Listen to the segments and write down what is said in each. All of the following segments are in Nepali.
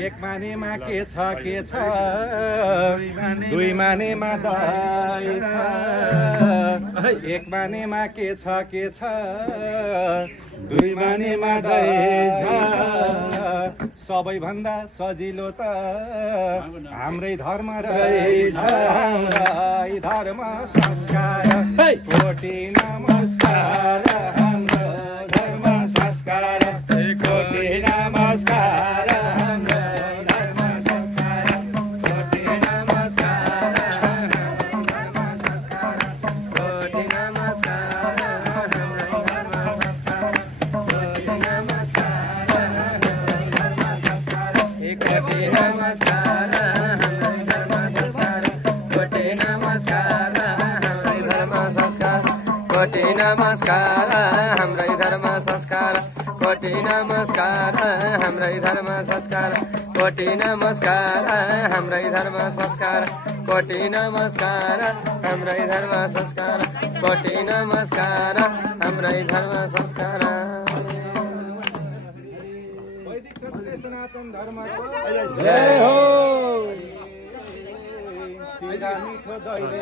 एक मानेमा के छ दुई मानेमा दही छ एक मानेमा के छ दुई मानेमा दही छ सबैभन्दा सजिलो त हाम्रै धर्म रहेछ धर्म संस्कार कोटि नमस्कार हाम्रो धर्म संस्कार कोटि नमस्कार हाम्रो धर्म संस्कार कोटि नमस्कार कोटि नमस्कार कोटि नमस्कार हाम्रै धर्म संस्कार कोटि नमस्कार हाम्रै धर्म संस्कार कोटि नमस्कार हाम्रै धर्म संस्कार कोटि नमस्कार हाम्रै धर्म संस्कार कोटि नमस्कार हाम्रै धर्म संस्कार वैदिक सत्य सनातन धर्म जय हो मिठो दैले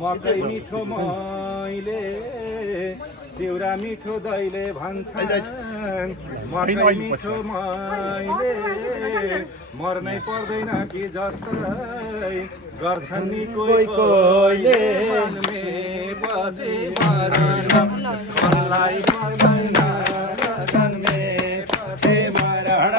मकै मिठो मैले चिउरा मिठो दैले भन्छन् मकै मिठो मैले मर्नै पर्दैन कि जस्तै गर्छन् नि कोही कोहीले जन्मेपछि मरण मलाई पर्दैन जन्मेपछि मरण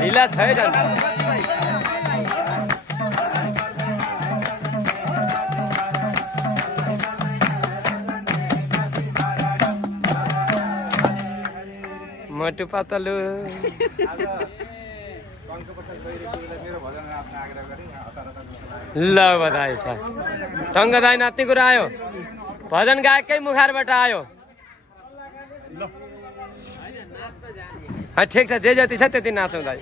ढिला छैन मोटु पातलु ल बधाई छ टङ्गदाई नाच्ने कुरा आयो भजन गायककै मुखारबाट आयो ठिक छ जे जति छ त्यति नाचौँ दाइ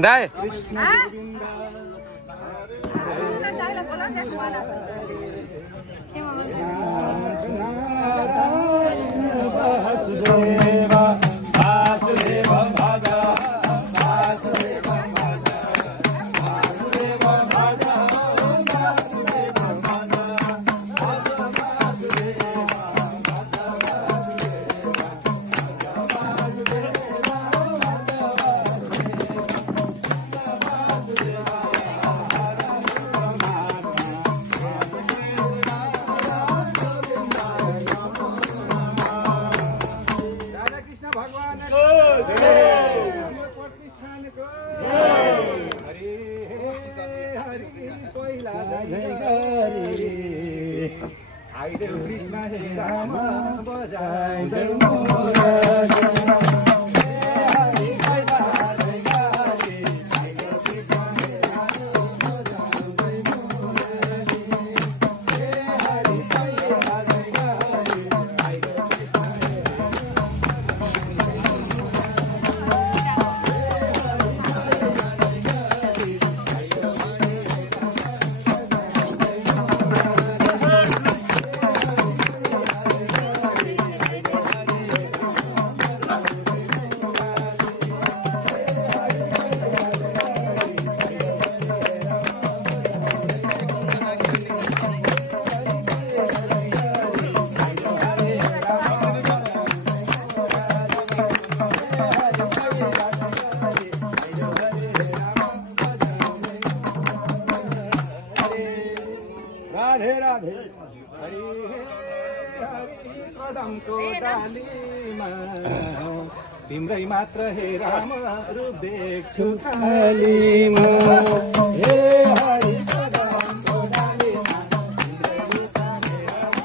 दाइ आइदेऊ कृष्ण हे राम बजाइदेऊ डालीमा तिम्रै मात्र हे राम रूप देख्छु खालीमा हे हरि कदमको डालीमा तिम्रै रूप हे राम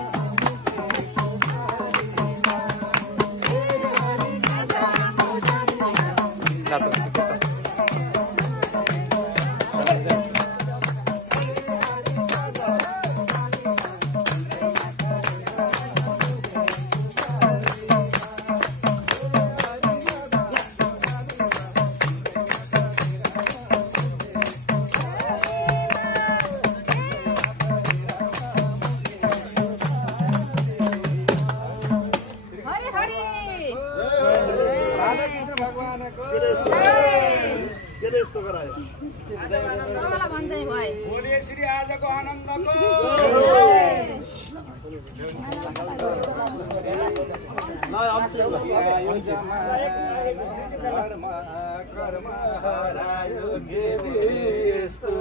बोलिए श्री आजको आनन्दको कर्म हरायो यस्तो